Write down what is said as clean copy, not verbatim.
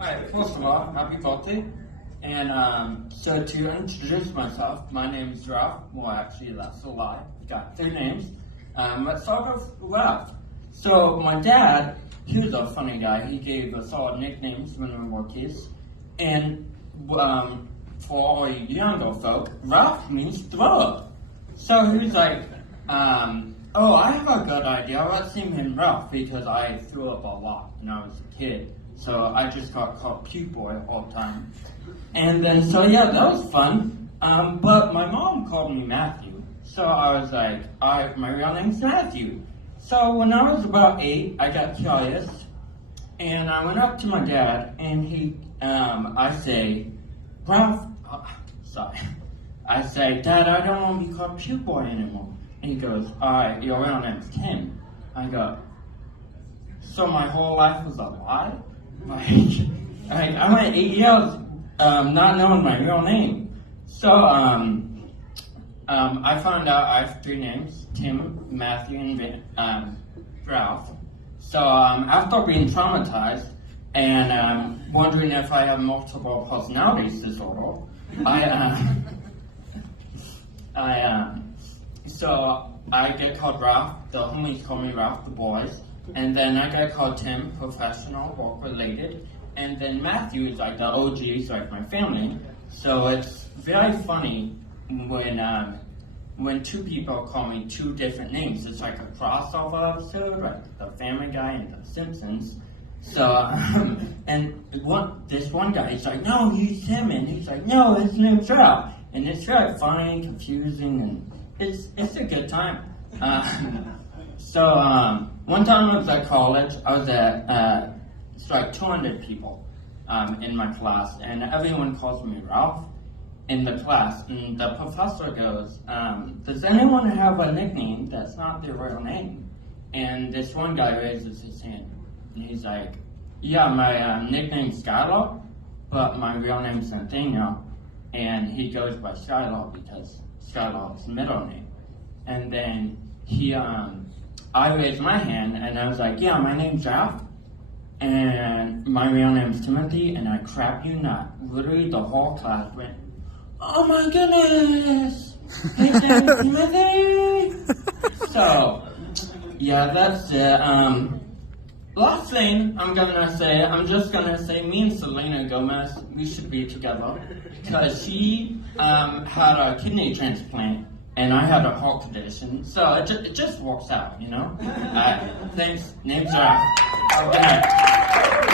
Alright, first of all, happy birthday. And so to introduce myself, my name is Ralph. Well, actually, that's a lie. I've got three names. Let's start with Ralph. So my dad, he was a funny guy. He gave us all nicknames when we were kids. And for all you younger folk, Ralph means throw up. So he was like, oh, I have a good idea. Let's name him Ralph because I threw up a lot when I was a kid. So I just got called Puke Boy all the time. And then, so yeah, that was fun. But my mom called me Matthew. So I was like, my real name's Matthew. So when I was about 8, I got curious. And I went up to my dad and I say, Ralph, I say, Dad, I don't want to be called Puke Boy anymore. And he goes, alright, your real name's Tim. I go, so my whole life was a lie? I went 8 years not knowing my real name. So I found out I have 3 names, Tim, Matthew, and Ralph. So after being traumatized and wondering if I have multiple personalities disorder, so I get called Ralph. The homies call me Ralph, the boys. And then I get called Tim, professional, work-related. And then Matthew is like the OG, is like my family. So it's very funny when 2 people call me 2 different names. It's like a crossover episode, like The Family Guy and The Simpsons. So, this one guy, he's like, no, he's Tim, and he's like, no, his name's Ralph. And it's very funny, confusing, and it's a good time. One time I was at college, I was at, it's like 200 people in my class, and everyone calls me Ralph in the class. And the professor goes, does anyone have a nickname that's not their real name? And this one guy raises his hand, and he's like, yeah, my nickname's Skylar, but my real name's Nathaniel, and he goes by Skylar because Skylar is his middle name. And then I raised my hand, and I was like, yeah, my name's Ralph, and my real name's Timothy, and I crap you not, literally the whole class went, oh my goodness, his name is Timothy! So, yeah, that's it. Last thing I'm just gonna say, me and Selena Gomez, we should be together, because she had a kidney transplant, and I had a heart condition, so it just works out, you know? Thanks, name's Ralph. Okay.